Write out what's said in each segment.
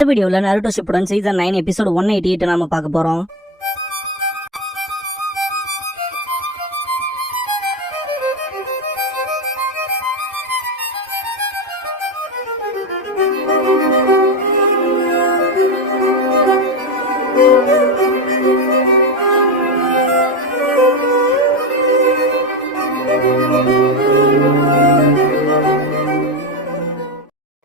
இந்த வீடியோல Naruto Shippuden season 9 episode 188 நாம பார்க்க போறோம்.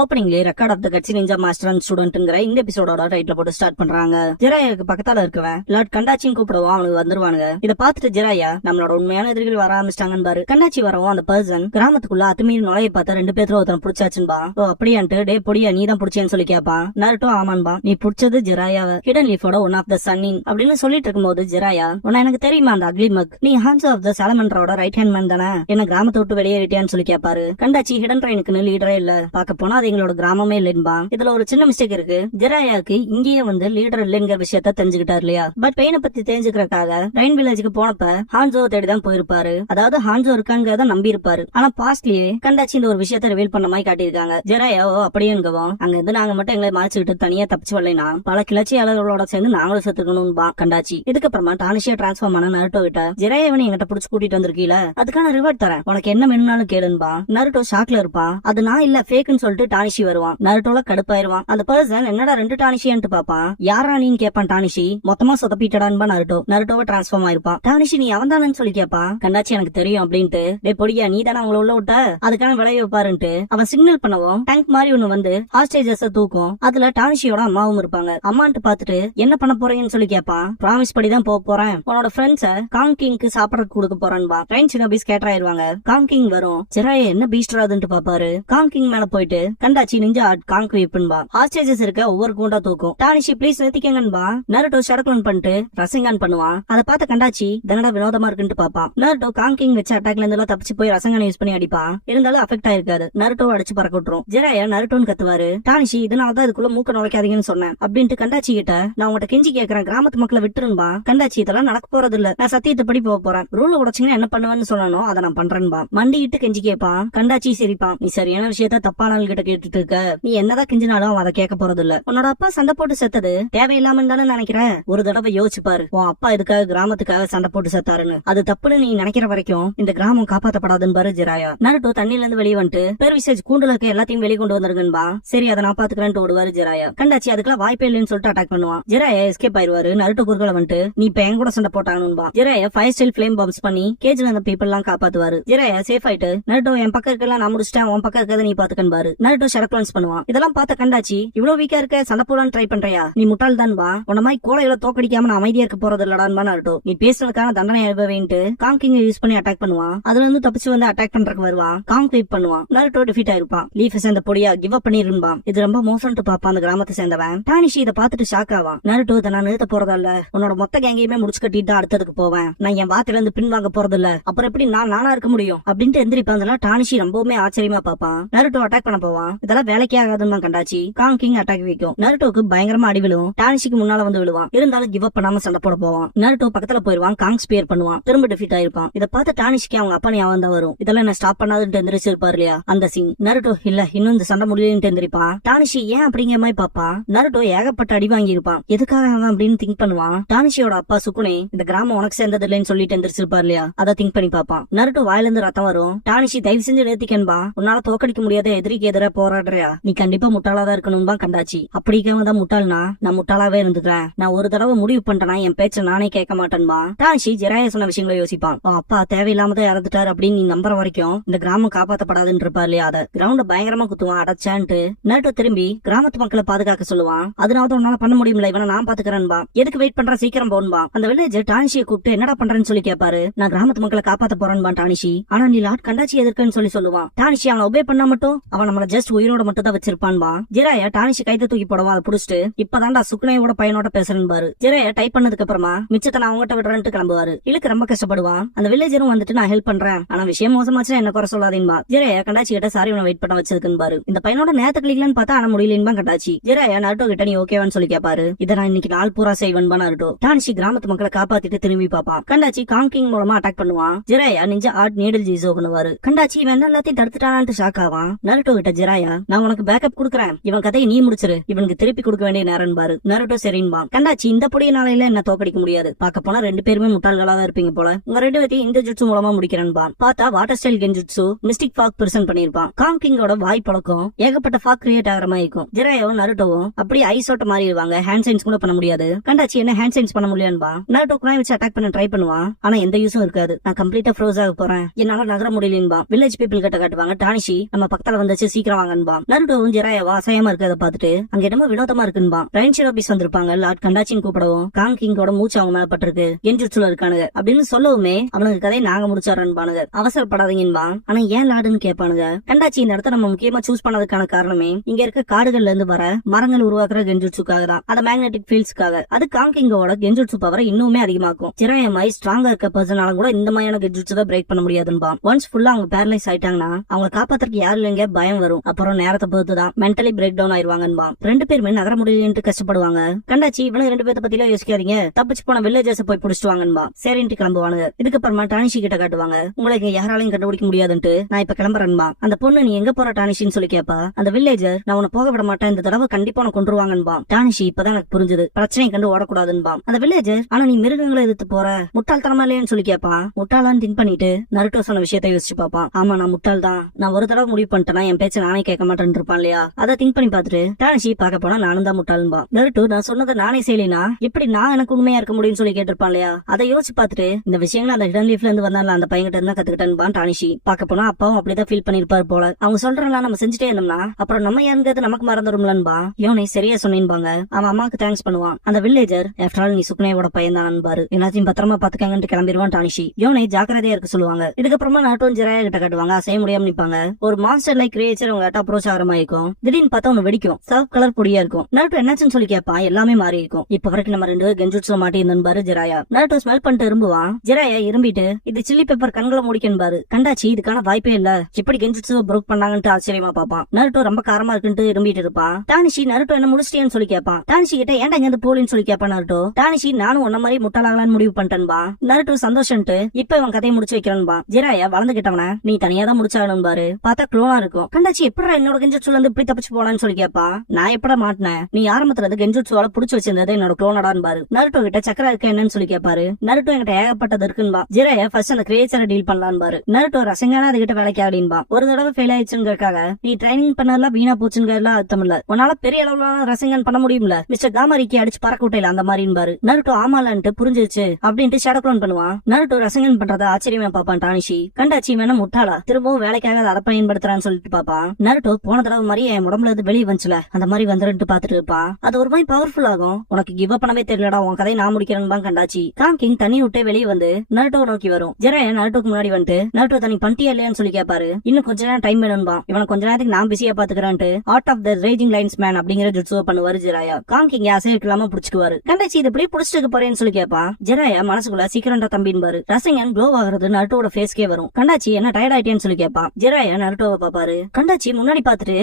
ஓப்பனிங்ல ரெக்கார்ட் ஆஃப் த கட்சி நிஞ்சா மாஸ்டர் அண்ட் ஸ்டூடெண்ட்ங்கிற இந்த எபிசோடோட டைட்டில் போட்டு ஸ்டார்ட் பண்றாங்க. ஜிராயாக்கு பக்கத்தால இருக்கவன் லார்ட் கண்டாச்சியும் கூப்பிடுவோம், அவனுக்கு வந்துருவானுங்க. இதை பார்த்துட்டு ஜிராயா நம்மளோட உண்மையான எதிரிகள் வர ஆரம்பிச்சிட்டாங்கன்னு பாரு. கண்டாச்சி வரவும் அந்த பர்சன் கிராமத்துக்குள்ள அத்துமீறி நுழைய பார்த்த 2 பேரும் ஒருத்தன் பிடிச்சாச்சுன்பா. ஓ அப்படியான்ட்டு டே பொடியா நீ தான் பிடிச்சேன்னு சொல்லி கேப்பான். நருட்டோ ஆமான்பா, நீ பிடிச்சது ஜிராயாவை ஹிடன் லீஃபோட ஒன் ஆஃப் த சன்னின் அப்படின்னு சொல்லிட்டு இருக்கும்போது ஜிராயா உன்ன எனக்கு தெரியுமா அந்த அக்லி மக், நீ ஹான்ஸ் ஆஃப் த சாலமண்டரோட ரைட் ஹேண்ட் மேன் தானே, என்ன கிராமத்தை விட்டு வெளியேறிட்டியான்னு சொல்லி கேப்பாரு. கண்டாச்சி ஹிடன் ட்ரெயினுக்குன்னு லீடரே இல்ல, பார்க்க போனா அது எங்களோட கிராமமே இல்லைன்பா. இதுல ஒரு சின்ன மிஸ்டேக் இருக்கு, ஜிராயாக்கு இங்கேயே வந்து லீடர் இல்லைங்கிற விஷயத்த தெரிஞ்சுக்கிட்டாரு இல்லையா. பட் பெயினை பத்தி தெரிஞ்சுக்கிறதுக்காக ரைன் வில்லேஜுக்கு போனப்ப ஹான்சோ தேடிதான் போயிருப்பாரு. அதாவது ஹான்சோ இருக்காங்கிறத நம்பி இருப்பாரு. ஆனா பாஸ்ட்லயே கண்டாச்சி இந்த ஒரு விஷயத்த ரிவீல் பண்ண மாதிரி காட்டியிருக்காங்க. ஜிராயாவோ அப்படியேங்கவும் அங்க இருந்து நாங்க மட்டும் எங்களை மறைச்சுக்கிட்டு தனியா தப்பிச்சு வரலைனா பல கிளர்ச்சியாளர்களோட சேர்ந்து நாங்களும் செத்துக்கணும்பா கண்டாச்சி. இதுக்கப்புறமா டானிஷியா டிரான்ஸ்ஃபார்ம் ஆன நருட்டோ கிட்ட ஜிராயாவனை எங்கிட்ட புடிச்சு கூட்டிட்டு வந்திருக்கீல, அதுக்கான ரிவார்ட் தரேன், உனக்கு என்ன வேணும்னாலும் கேளுன்பா. நருட்டோ ஷாக்ல இருப்பான். அது நான் இல்ல ஃபேக்குன்னு சொல்லிட்டு டானிஷி வருவான். நருட்டோல கடுப்பாயிருவான். அந்த பர்சன் என்னடா 2 டானிஷியான்ட்டு பாப்பான். யாரா நீன்னு கேப்பான். டானிஷி மொத்தமா சொதப்பிட்டடான்பா நருட்டோ. நருட்டோவை டிரான்ஸ்ஃபார்ம் ஆயிருப்பான். டானிஷி நீ அவன் தானு சொல்லி கேப்பான். கண்டாச்சி எனக்கு தெரியும் அப்படின்ட்டு டே பொடியா நீ தானே அவங்கள உள்ள விட்ட, அதுக்கான விளைய வைப்பாருன்ட்டு அவன் சிக்னல் பண்ணவும் டேங்க் மாதிரி ஒண்ணு வந்து ஹாஸ்டேஜஸ் தூக்கும். அதுல டானிஷியோட அம்மாவும் இருப்பாங்க. அம்மான்ட்டு பாத்துட்டு என்ன பண்ண போறீங்கன்னு சொல்லி கேப்பான். ப்ராமிஸ் படி தான் போறேன், உன்னோட ஃப்ரெண்ட்ஸ காங் கிங்க்கு சாப்பிடறதுக்கு கொடுக்க போறேன்பா. ட்ரெயின் சின்ன பீஸ் கேட்டராயிருவாங்க. காங் கிங் வரும். ஜிராயா என்ன பீஸ்டராதுன்ட்டு பாப்பாரு. காங் கிங் மேல போயிட்டு கண்டாச்சி நிஞ்சா காங் வைப்புன்பா. ஹாஸ்டேஜஸ் இருக்க ஒவ்வொரு கூண்டா தூக்கும். டானிஷி ப்ளீஸ் நிறுத்திக்கங்கன்பா. நருட்டோ ஷடக்லன் பண்ணிட்டு ரசங்கான் பண்ணுவான். அதை பார்த்த கண்டாச்சி தன்னடா வினோதமா இருக்குன்னு பாப்பான். நருட்டோ காங் கிங் வச்ச அட்டாக்ல இருந்து தப்பிச்சு போய் ரசங்கான யூஸ் பண்ணி அடிப்பான். இருந்தாலும் அஃபெக்ட் ஆயிருக்காது. நருட்டோ அடிச்சு பறக்க விட்டுரும். ஜிராயா நருட்டோன்னு கத்துவாரு. டானிஷி இதனாலதான் இதுக்குள்ள மூக்க நுழைக்காதீங்கன்னு சொன்னேன் அப்படின்ட்டு கண்டாச்சி கிட்ட நான் உங்கள்கிட்ட கெஞ்சி கேட்கறேன், கிராமத்து மக்களை விட்டுருன்பா. கண்டாச்சி இதெல்லாம் நடக்க போறது இல்ல, நான் சத்தியத்தைப்படி போறேன், ரூல் உடைச்சிங்கன்னா என்ன பண்ணுவேன்னு சொல்லணும், அதை நான் பண்றேன்பா. மண்டிக்கிட்டு கெஞ்சி கேட்பான். கண்டாச்சி சிரிப்பான். நீ சரியான விஷயத்த தப்பான கிட்ட கேட்டுட்டு இருக்க, நீ என்னதான் கெஞ்சினாலும் அதை கேட்க போறது இல்ல. உன்னோட அப்பா சண்டை போட்டு செத்தது தேவையில்லாம தானே நினைக்கிற, ஒரு தடவை யோசிச்சு பாரு, உன் அப்பா இதுக்காக கிராமத்துக்காக சண்டை போட்டு செத்தாருன்னு. அது தப்புன்னு நீ நினைக்கிற வரைக்கும் இந்த கிராமம் காப்பாத்தப்படாதுன்னு பாரு ஜிராயா. நருட்டோ தண்ணில இருந்து வெளியே வந்துட்டு பெர்விசேஜ் கூண்டுல இருக்க எல்லாத்தையும் வெளியே கொண்டு வந்துருங்கன்பா. சரி அதை நான் பாத்துக்கிறேன் ஓடுவாரு ஜிராயா. கண்டாச்சி அதுக்கெல்லாம் வாய்ப்பே இல்லைன்னு சொல்லிட்டு அட்டாக் பண்ணுவான். ஜிராயா எஸ்கேப் ஆயிருவாரு. நருட்டோ குறுக்கல வந்துட்டு நீ இப்ப என் கூட சண்டை போட்டாங்கன்பா. Jiraiya fire style flame bombs பண்ணி கேஜ்ல அந்த பீப்பிள் எல்லாம் காப்பாத்துவாரு. ஜிராயா சேஃப் ஆயிட்டு நருட்டோ என் பக்கம் இருக்கலாம் நான் முடிச்சிட்டேன், உன் பக்கம் இருக்கதை நீ பாத்துக்கன்னு பாரு. நருட்டோ ஷடக்லன்ஸ் பண்ணுவான். இதெல்லாம் பார்த்த கண்டாச்சி இவ்வளவு வீக்கா இருக்க சண்டை போலான்னு ட்ரை பண்றியா, நீ முட்டாள் தான்பா, உன்ன மாதிரி கோலையில தோக்கடிக்காம நான் அமைதியா இருக்க போறது இல்லடான்பா நருட்டோ. நீ பேசுறதுக்கான தண்டனை அனுபவின்ட்டு காங் கிங் யூஸ் பண்ணி அட்டாக் பண்ணுவான். அதுல இருந்து தப்பிச்சு வந்து அட்டாக் பண்றதுக்கு வருவான். காங் வைப் பண்ணுவான். நருட்டோ டிஃபீட் ஆயிருப்பான். லீஃப் சேர்ந்த பொடியா கிவ் அப் பண்ணிருப்பான். இது ரொம்ப மோசம்ட்டு பாப்பான் அந்த கிராமத்தை சேர்ந்தவன். டானிஷி இதை பார்த்துட்டு ஷாக் ஆவான். நருட்டோ இதை நான் நிறுத்த போறதில்ல, உன்னோட மொத்த கேங்கையுமே முடிச்சு கட்டிட்டு தான் அடுத்ததுக்கு போவேன், நான் என் வார்த்தையில இருந்து பின் வாங்க போறது இல்ல, அப்புறம் எப்படி நானா இருக்க முடியும் அப்படின்ட்டு எந்திரிப்பான். டானிஷி ரொம்பவுமே ஆச்சரியமா பாப்பான். நருட்டோ அட்டாக் பண்ண போவான். இதெல்லாம் வேலைக்கே ஆகாதுன்னு கண்டாச்சி காங் கிங் அட்டாக் வைக்கும். நருட்டோக்கு பயங்கரமா அடி விழுவும். டானிஷிக்கு முன்னால வந்து விழுவான். இருந்தாலும் கிவ் அப் பண்ணாம சண்டை போட போவான். நருட்டோ பக்கத்துல போயிருவான். காங் ஸ்பியர் பண்ணுவான். திரும்ப டிஃபீட் ஆயிருப்பான். இதை பார்த்து டானிஷிக்கு அவங்க அப்பா ஞாபகம் தான் வரும். இதெல்லாம் என்ன ஸ்டாப் பண்ணாதுன்னு எந்திரிச்சிருப்பாரு இல்லையா அந்த சீன். நருட்டோ இல்ல இன்னும் இந்த சண்டை முடியலன்னு எந்திரிப்பான். டானிஷி ஏன் அப்படிங்கிற மாதிரி பாப்பான். நருட்டோ ஏகப்பட்ட அடி வாங்கி இருப்பான். எதுக்காக அவன் அப்படின்னு திங்க் பண்ணுவான். டானிஷியோட அப்பா சுக்குனே இந்த கிராமம் உனக்கு சேர்ந்தது இல்லைன்னு சொல்லிட்டு எந்திரிச்சிருப்பாரு இல்லையா, அதை திங்க் பண்ணி பாப்பான். நருட்டோ வாயில இருந்து ரத்தம் வரும். டானிஷி தயவு செஞ்சு நிறுத்திக்கன்பா, உன்னால தோக்கடிக்க முடியாத எதிரிக்கு எதிராக போராடுறியா, நீ கண்டிப்பா முட்டாளாதான் இருக்கணும்பா கண்டாச்சி. அப்படிதான் முட்டாள்னா நான் முட்டாளாவே இருந்துக்கிறேன், நான் ஒரு தடவை முடிவு பண்றேன்னா என் பேச்ச நானே கேட்க மாட்டேன்பா. டானிஷி ஜிராயா சொன்ன விஷயங்களை யோசிப்பான். அப்பா தேவையில்லாமதான் இறந்துட்டாரு அப்படின்னு நீ நம்புற வரைக்கும் இந்த கிராமம் காப்பாத்தப்படாதுன்னு இருப்பார் இல்லையா, அதை கிரவுண்ட பயங்கரமா குத்துவான். அடைச்சான்ட்டு நருட்டோ திரும்பி கிராமத்து மக்களை பாதுகாக்க சொல்லுவான். அதனால உன்னால பண்ண முடியும்ல, இவனை நான் பாத்துக்கிறேன்பா, எதுக்கு வெயிட் பண்ற சீக்கிரம் போன்பா. அந்த வில்லேஜ் டானிஷியை கூப்பிட்டு என்னடா பண்றேன்னு சொல்லி கேட்பாரு. நான் கிராமத்து மக்களை காப்பாத்த போறேன்பா டானிஷி, ஆனா நீ லார்ட் கண்டாச்சி எதிர்க்குன்னு சொல்லுவான். டானிஷி அவனை ஒபே பண்ணா மட்டும் அவன் நம்மள ஜஸ்ட் உயிரோட மட்டும் தான் வச்சிருப்பான்பா. ஜிராயா டானிஷி கைத்த தூக்கி போடுவான். அதை புடிச்சிட்டு இப்பதான்டா சுக்குனையோட பையனோட பேசுறேன் பாரு. ஜிராயா டைப் பண்ணதுக்கு அப்புறமா மிச்சத்தை நான் அவங்ககிட்ட விடுறேன்ட்டு கிளம்புவாரு. இழுக்கு ரொம்ப கஷ்டப்படுவான். அந்த வில்லேஜரும் வந்துட்டு நான் ஹெல்ப் பண்றேன், ஆனா விஷயம் மோசமாச்சுன்னா என்ன குறை சொல்லாதீன்பா. ஜிராயா கண்டாச்சி கிட்ட சாரி உன வெயிட் பண்ண வச்சிருக்குன்னு பாரு. இந்த பையனோட நேரத்தை கிளிக்கலன்னு பார்த்தா ஆனா முடியலன்பா கண்டாச்சி. ஜிராயா நருட்டோ கிட்ட நீ ஓகேவான்னு சொல்லி கேப்பாரு. இதை நான் இன்னைக்கு நாள் பூரா செய்வன்பா நருட்டோ. டானிஷி கிராமத்து மக்களை காப்பாத்திட்டு திரும்பி பாப்பான். கண்டாச்சி காங் கிங் மூலமா அட்டாக் பண்ணுவான். ஜிராயா நிஞ்சா ஆர்ட் நீடல் ஜீசோ பண்ணுவாரு. கண்டாச்சி இவன் எல்லாத்தையும் தடுத்துட்டானான்ட்டு ஷாக் ஆவான். நருட்டோ கிட்ட ஜிராயா ஜிராயா நான் உனக்கு பேக்கப் குடுக்கறேன், இவன் கதையை நீ முடிச்சிரு, இவனுக்கு திருப்பி கொடுக்க வேண்டிய நேரம் பாரு. நருட்டோ சரின்பா. கண்டாச்சி இந்த பொடிய நாளையில என்ன தோக்கடிக்க முடியாது, பாக்க போனா 2 பேருமே முட்டாள்களா தான் இருப்பீங்க போல, உங்க 2 பேத்தையும் இந்த ஜுட்சு மூலமா முடிக்கிறேன்பா. பார்த்தா water style kenjutsu mystic fog present பண்ணிருப்பான். காங் கிங்கோட வாய் பழக்கம் ஏகப்பட்ட ஃபாக் கிரியேட் ஆகிற மாதிரி இருக்கும். ஜிராயாவும் நருட்டோவும் அப்படியே ஐசோட்ட மாறிடுவாங்க, ஹேண்ட் சைன்ஸ் கூட பண்ண முடியாது. கண்டாச்சி என்ன ஹேண்ட் சைன்ஸ் பண்ண முடியாதுபா. நருட்டோ குழாய் வச்சு அட்டாக் பண்ண ட்ரை பண்ணுவான், ஆனா எந்த யூஸும் இருக்காது. நான் கம்ப்ளீட்டா ஃப்ரோஸ் ஆக போறேன், என்னால நகர முடியலன்பா. வில்லேஜ் பீப்பிள் கிட்ட காட்டுவாங்க, டானிஷி நம்ம பக்கத்துல வந்துச்சு சீக்கிரம் வாங்கன்பா. நருட்டோவும் ஜிராயாவா அசையமா இருக்கிறத பாத்துட்டு அங்க என்னமோ வினோதமா இருக்குன்பா. ரைன் ஷிரோபிஸ் வந்திருப்பாங்க, லார்ட் கண்டாச்சின்னு கூப்பிடவும் காங் கிங்கோட மூச்சு அவங்க மேல பட்டிருக்கு, கென்ஜுட்சுல இருக்கானுங்க அப்படின்னு சொல்லவுமே அவனுக்கு கதையை நாங்க முடிச்சாரன்பானுங்க. அவசரப்படாதீங்கன்பா. ஆனா ஏன் லாடுன்னு கேட்பானுங்க. கண்டாச்சி இந்த இடத்த நம்ம முக்கியமா சூஸ் பண்ணதுக்கான காரணமே இங்க இருக்க காடுகள்ல இருந்து வர மரங்கள் உருவாக்குற கென்ஜுட்சுக்காக தான், அது மேக்னெட்டிக் ஃபீல்ட்ஸ்க்காக. அது காங் கிங்கோட கென்ஜுட்சு பவரை இன்னுமே அதிகமாக்கும். ஜிராயமாய் ஸ்ட்ராங்கா இருக்க பர்சனால கூட இந்த மாதிரியான கென்ஜுட்சு பிரேக் பண்ண முடியாதுன்பா. ஒன்ஸ் ஃபுல்லா அவங்க பேரலைஸ் ஆயிட்டாங்கன்னா அவங்க காப்பாத்துறதுக்கு யாரு இல்லைங்க, பயம் வரும். அப்புறம் நேரத்தை பொறுத்துதான் மென்டலி பிரேக் டவுன் ஆயிருவாங்கன்பா. 2 பேருமே நகர முடியலன்ட்டு கஷ்டப்படுவாங்க. கண்டாச்சி இவனுக்கு 2 பேர்த்த பத்திலாம் யோசிக்காதீங்க, தப்பிச்சு போன வில்லேஜர்ஸ் போய் புடிச்சிட்டு வாங்கன்பா. சரின்ட்டு கிளம்புவானுங்க. இதுக்கப்புறமா டானிஷி கிட்ட காட்டுவாங்க, உங்களுக்கு யாராலையும் கண்டுபிடிக்க முடியாதுன்ட்டு நான் இப்ப கிளம்புறேன்பா. அந்த பொண்ணு நீ எங்க போற டானிஷின்னு சொல்லி கேப்பா. அந்த வில்லேஜர் நான் உன்னை போக விட மாட்டேன், இந்த தடவை கண்டிப்பா உன்னை கொண்டுருவாங்கன்பா. டானிஷி இப்பதான் எனக்கு புரிஞ்சது, பிரச்சனையை கண்டு ஓடக்கூடாதுன்பா. அந்த வில்லேஜர் ஆனா நீ மிருகங்களை எதிர்த்து போற, முட்டாள்தனமா இல்லையான்னு சொல்லி கேப்பான். முட்டாளான்னு திங்க் பண்ணிட்டு நருட்டோ சொன்ன விஷயத்தை யோசிச்சு பாப்பான். ஆமா நான் முட்டாள் தான், நான் ஒரு தடவை முடிவு பண்ணிட்டேன்னா என் பேச்ச நானே கேட்க மாட்டேன்னு இருப்பான் இல்லையா, அதை திங்க் பண்ணி பாத்துட்டு டானிஷி பாக்க போனா நானும் தான் முட்டாள்பா. நருட்டோ நான் சொன்னதை நானே செய்யலைனா எப்படி நான் எனக்கு உண்மையா இருக்க முடியும்னு சொல்லி கேட்டிருப்பான் இல்லையா, அதை யோசிச்சு பாத்துட்டு இந்த விஷயங்களை அந்த ஹிடன் லீஃப்ல இருந்து வந்தால அந்த பையன்கிட்ட இருந்தா கத்துக்கிட்டேன்பா டானிஷி. பாக்க போனா அப்பாவும் அப்படிதான் ஃபீல் பண்ணிருப்பாரு போல. அவங்க சொல்றலாம் நம்ம செஞ்சுட்டே இருந்தோம்னா அப்புறம் நம்ம யாருங்கிறது நமக்கு மறந்துடும்லன்பா. யோனை சரியா சொன்னேன்பாங்க. அவன் அம்மாக்கு தேங்க்ஸ் பண்ணுவான். அந்த வில்லேஜர் ஆஃப்டர் ஆல் நீ சுக்னையோட பையன் தான் பாரு, எல்லாத்தையும் பத்திரமா பாத்துக்காங்கன்னு கிளம்பிடுவான் டானிஷி. யோனை ஜாக்கிரதையா இருக்க சொல்லுவாங்க. இதுக்கப்புறமா நாட்டும் ஜிராயா கிட்ட காட்டுவாங்க, செய்ய முடியாம நிப்பாங்க. ஒரு மான்ஸ்டர் லைக் கிரியேச்சர் உங்க கிட்ட அப்ரோச் ஆகிற மாதிரி இருக்கும். திடீர்னு பார்த்தா ஒன்னு வெடிக்கும், சர்வ் கலர் பொடியா இருக்கும். நாட்டோ என்னாச்சுன்னு சொல்லி கேட்பான், எல்லாமே மாறி இருக்கும். இப்ப வரைக்கும் நம்ம 2 கென்ஜுட்சுல மாட்டி இருந்தோம் ஜிராயா. நாட்டோ ஸ்மெல் பண்ணிட்டு இரும்புவான். ஜிராயா இரும்பிட்டு இது சில்லி பெப்பர் கண்களை முடிக்கணும் பாரு. கண்டாச்சி இதுக்கான வாய்ப்பே இல்ல, எப்படி கென்ஜுட்சு ப்ரோக் பண்ணாங்கன்னு ஆச்சரியமா பாப்பான். நருட்டோ ரொம்ப காரமா இருக்குன்னு இரும்பிட்டு இருப்பான். டானிஷி நருட்டோ என்ன முடிச்சிட்டேன்னு சொல்லி கேட்பான். டானிஷி கிட்ட ஏன்டா இங்க போலின்னு சொல்லி கேட்பான் நருட்டோ. டானிஷி நானும் உன்ன மாதிரி முட்டாளாகலான்னு முடிவு பண்ணிட்டேன்பா. நருட்டோ சந்தோஷம்ட்டு இப்ப இவன் கதையை முடிச்சு வைக்கிறான்பா. ஜிராயா வளர்ந்துகிட்டவன நீ தனியா தான் முடிச்சாகணும் பாரு, பார்த்தா க்ளோனா இருக்கும். கண்டாச்சி எப்படா என்னோட கென்ஜுட்சுல இருந்து இப்படி தப்பிச்சு போனான்னு சொல்லி கேட்பான். நான் எப்படா மாட்டினேன், நீ ஆரம்பத்துல இருந்து கென்ஜுட்சுவால புடிச்சு வச்சிருந்தது என்னோட க்ளோனடான்னு பாரு. நருட்டோ கிட்ட சக்கரா இருக்க என்னன்னு சொல்லி கேட்பாரு. நருட்டோ என்கிட்ட ஏகப்பட்டது இருக்குன்பா. ஜிராயா ஃபர்ஸ்ட் அந்த கிரியேச்சரை டீல் பண்ணலான்னு பாரு. நருட்டோ ரசங்கான அதுகிட்ட வேலைக்கு ஆடின்பா. ஒரு தடவை ஃபெயில் ஆயிடுச்சுங்கிறதுக்காக நீ ட்ரைனிங் பண்ணலாம் வீணா போச்சுங்கிறதுல அர்த்தம் இல்ல, உன்னால பெரிய அளவுல ரசங்கன் பண்ண முடியும்ல, மிஸ்டர் காமாரிக்கு அடிச்சு பறக்க விட்டல அந்த மாதிரி பாரு. நருட்டோ ஆமாலன்ட்டு புரிஞ்சிருச்சு அப்படின்ட்டு ஷேடோ க்ளோன் பண்ணுவான். நருட்டோ ரசங்கன் பண்றத ஆச்சரியமா பாப்பான் டானிஷி. கண்டாச்சி வேணா முட்டாளா திரும்பவும் வேலைக்காக அதை பயன்படுத்துறான்னு சொல்லிட்டு பாப்பான். நருட்டோ போன தடவை மாதிரி என் உடம்புல இருந்து வெளியே வந்துச்சுல அந்த மாதிரி வந்துட்டு பாத்துட்டு இருப்பான். அது ஒரு மாதிரி பவர்ஃபுல் ஆகும். உனக்கு கிவ் அப் பண்ணவே தெரியலடா, உன் கதையை நான் முடிக்கிறேன்னு கண்டாச்சி. காங் கிங் தண்ணி விட்டே வெளியே வந்து நருட்டோ நோக்கி வரும். ஜிராயா நருட்டோக்கு முன்னாடி வந்துட்டு நருட்டோ தண்ணி பண்ணிட்டியா இல்லையான்னு சொல்லி கேட்பாரு. இன்னும் கொஞ்ச நேரம் டைம் வேணும்பா, இவனை கொஞ்ச நேரத்துக்கு நான் பிஸியா பாத்துக்கிறான்ட்டு art of the raging lion's mane அப்படிங்கிற ஜுட்சுவ பண்ணுவாரு ஜிராயா. காங் கிங் அசைக்கலாம புடிச்சுக்குவாரு. கண்டாச்சி இது இப்படி புடிச்சிட்டு போறேன்னு சொல்லி கேட்பான். ஜிராயா மனசுக்குள்ள சீக்கிரண்டா தம்பின்பாரு. ரசங்கன் க்ளோ ஆகுறது நருட்டோட ஃபேஸ்க்கே வரும். கண்டாச்சி என்ன டயர்ட் ஆயிட்டேன்னு சொல்லி கேட்பான். ஜிராயா நருட்டோவை பாப்பாரு. கண்டாச்சி முன்னாடி பாத்துட்டு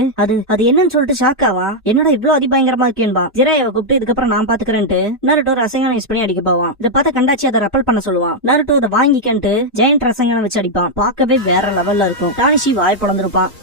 அது என்னன்னு சொல்லிட்டு ஷாக் ஆவான். என்னடா இவ்வளவு அதிபயங்கரமா இருக்கேன்பா. ஜிராயாவை கூப்பிட்டு இதுக்கப்புறம் நான் பாத்துக்கிறேன்ட்டு நருட்டோ ரசங்கனை யூஸ் பண்ணி அடிக்க போவான். இதை பார்த்த கண்டாச்சி அதை ரப்பல் பண்ண சொல்லுவான். நருட்டோ அதை வாங்கிக்கன்ட்டு ஜெயண்ட் ரசங்கனை வச்சு அடிப்பான். பார்க்கவே வேற லெவல்ல இருக்கும். டானிஷி வாய் பொளந்திருப்பான்.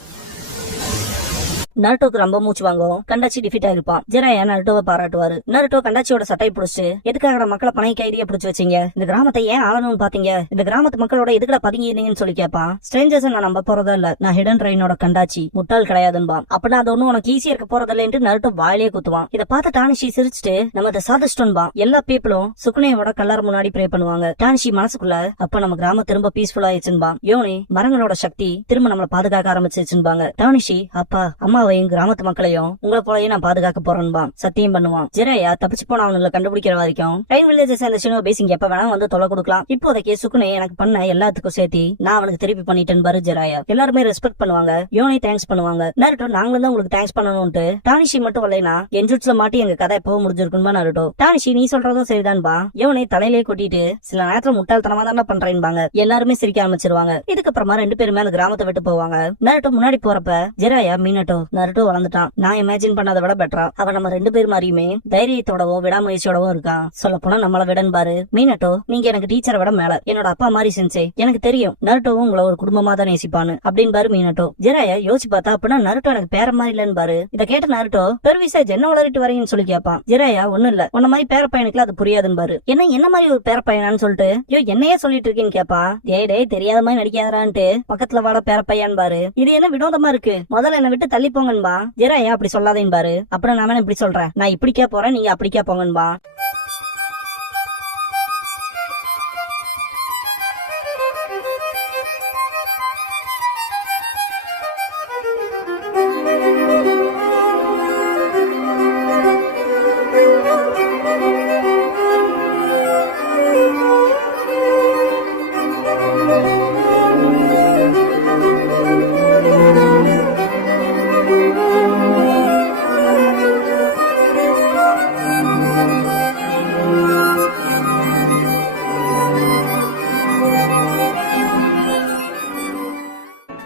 நருட்டோக்கு ரொம்ப மூச்சு வாங்கும். கண்டாச்சி டிஃபீட் ஆயிருப்பான். ஜிராயா நருட்டோவை பாராட்டுவாரு. நருட்டோ கண்டாச்சியோட சட்டையை பிடிச்சு எதுக்காக மக்களை பணை கைதியா பிடிச்சு வச்சீங்க, இந்த கிராமத்தை ஏன் ஆளணும்னு பாத்தீங்க, இந்த கிராமத்து மக்களோட எதுக்கட பதுங்கிருந்தீங்கன்னு சொல்லி கேட்பான். ஸ்ட்ரேஞ்சர்ஸ் நான் நம்ப போறதா இல்ல, நான் ஹிடன் ட்ரெயினோட கண்டாச்சி முட்டாள் கிடையாதுன்பா. அப்படின்னா அது ஒண்ணு உனக்கு ஈஸியா இருக்க போறதில்ல என்று நருட்டோ வாயிலே குத்துவான். இதை பார்த்து டானிஷி சிரிச்சுட்டு நம்ம அதை சாதிச்சிட்டோன்பா. எல்லா பீப்புளும் சுக்குனையோட கல்லார் முன்னாடி ப்ரே பண்ணுவாங்க. டானிஷி மனசுக்குள்ள அப்ப நம்ம கிராமம் திரும்ப பீஸ்ஃபுல்லா ஆயிடுச்சுன்பா. யோனி மரங்களோட சக்தி திரும்ப நம்மள பாதுகாக்க ஆரம்பிச்சிருச்சுன்பாங்க. டானிஷி அப்பா அம்மாவையும் கிராமத்து மக்களையும் உங்களை போலயே நான் பாதுகாக்க போறேன்பா சத்தியம் பண்ணுவான். ஜிராயா தப்பிச்சு போன அவனுங்களை கண்டுபிடிக்கிற வரைக்கும் ரைன் வில்லேஜஸ் அந்த சின்ன பேசிங் எப்ப வேணா வந்து தொலை கொடுக்கலாம். இப்போதைக்கு சுக்குனை எனக்கு பண்ண எல்லாத்துக்கும் சேர்த்தி நான் அவனுக்கு திருப்பி பண்ணிட்டேன் பாரு ஜிராயா. எல்லாருமே ரெஸ்பெக்ட் பண்ணுவாங்க. யோனை தேங்க்ஸ் பண்ணுவாங்க. நருட்டோ நாங்களும் தான் உங்களுக்கு தேங்க்ஸ் பண்ணணும்ட்டு. டானிஷி மட்டும் இல்லைனா கென்ஜுட்சுல மாட்டி எங்க கதை எப்பவும் முடிஞ்சிருக்கும்பா நருட்டோ. டானிஷி நீ சொல்றதும் சரிதான்பா. யோனை தலையிலே கொட்டிட்டு சில நேரத்துல முட்டாள்தனமா தானே பண்றேன்பாங்க. எல்லாருமே சிரிக்க ஆரம்பிச்சிருவாங்க. இதுக்கப்புறமா 2 பேருமே அந்த கிராமத்தை விட்டு போவாங்க. நருட்டோ முன்னாடி போறப்ப ஜிராயா மீனட்டோ நருட்டோ வளர்ந்துட்டான். நான் இமேஜின் பண்ணதை விட பெட்டரா அவன் நம்ம 2 பேர் மாதிரியுமே தைரியத்தோடவோ விடாமுயற்சியோடவோ இருக்கான். சொல்ல போனா நம்மள விடன் பாரு. மீனட்டோ, நீங்க எனக்கு டீச்சரை விட மேல, என்னோட அப்பா மாதிரி சென்சே. எனக்கு தெரியும் நருட்டோவும் உங்களை ஒரு குடும்பமா தான் நேசிப்பான்னு அப்படின்னு பாரு மீனட்டோ. ஜிராயா யோசிச்சு பார்த்தா அப்படின்னா நருட்டோ எனக்கு பேர மாதிரி இல்லன்னு பாரு. இதை கேட்ட நருட்டோ, பெருவிசாஜ் என்ன வளரிட்டு வரீங்கன்னு சொல்லி கேட்பான். ஜிராயா, ஒண்ணும் இல்ல, உன்ன மாதிரி பேர பையனுக்குலாம் அது புரியாதுன்னு பாரு. என்ன மாதிரி ஒரு பேர பையனான்னு சொல்லிட்டு என்னையே சொல்லிட்டு இருக்கேன்னு கேப்பா. டேய் தெரியாத மாதிரி நடிக்காதரான்ட்டு பக்கத்துல வாட பேர பையன் பாரு. இது என்ன வினோதமா இருக்கு, முதல்ல என்ன விட்டு தள்ளி போங்கன்பா. ஜிராயா, அப்படி சொல்லாதேன்னு பாரு. அப்புறம் நான் இப்படி சொல்றேன், நான் இப்படி கே போறேன், நீங்க அப்படி கே போங்கன்பா.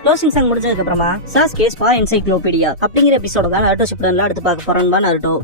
க்ளோசிங் சாங் முடிஞ்சதுக்கு அப்புறமா சாஸ்கே ஸ்பா என்சைக்ளோபீடியா அப்படிங்கிற எபிசோட தான் நருட்டோ ஷிப்புடன்ல அடுத்து பார்க்க போறோம்னு நருட்டோ.